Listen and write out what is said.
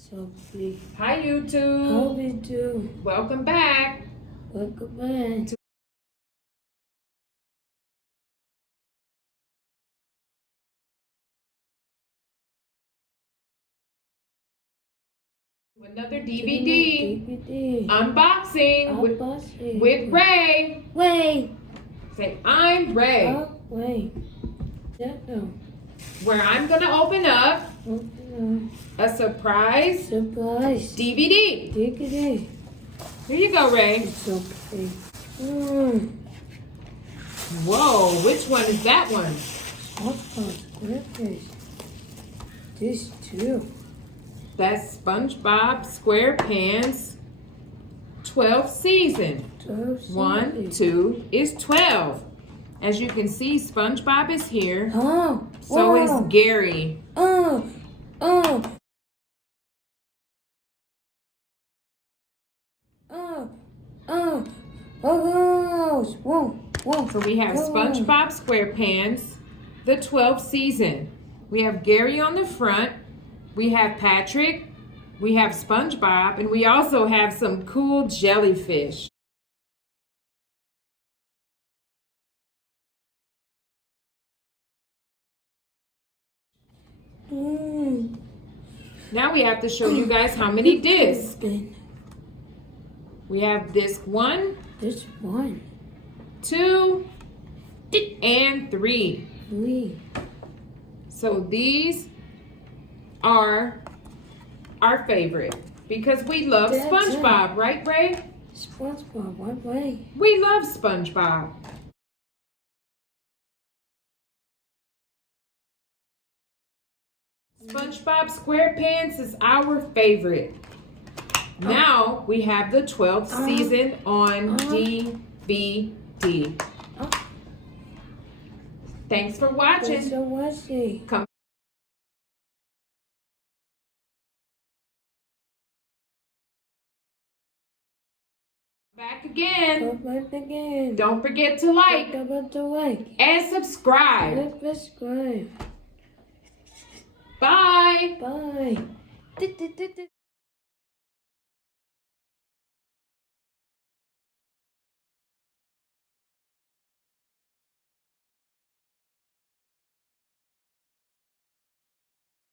So big. Hi YouTube. How we do? Welcome back. Welcome back. Another DVD unboxing Unboxing. with Ray. Wait. Say, I'm Ray. Oh, wait. No. Where I'm going to open up Open a surprise Surprise. DVD. DVD. Here you go, Ray. It's okay. Whoa, which one is that one? Squarepants. This too. That's SpongeBob SquarePants 12th season. 12 1, 2 is 12. As you can see, SpongeBob is here. Oh. So wow. is Gary. Oh. Oh. Oh. Oh. Oh. Whoa. Whoa. So we have SpongeBob SquarePants, the 12th season. We have Gary on the front. We have Patrick. We have SpongeBob. And we also have some cool jellyfish. Now we have to show you guys how many discs. We have disc 1, This one. 2, and 3. 3. So these are our favorite because we love That's SpongeBob, right, Ray? SpongeBob, what way? We love SpongeBob. SpongeBob SquarePants is our favorite. Now we have the 12th season on DVD. Thanks for watching. Thanks for watching. Come back again. Come back again. Don't forget to like Don't forget to like and subscribe. and subscribe. Bye. Bye.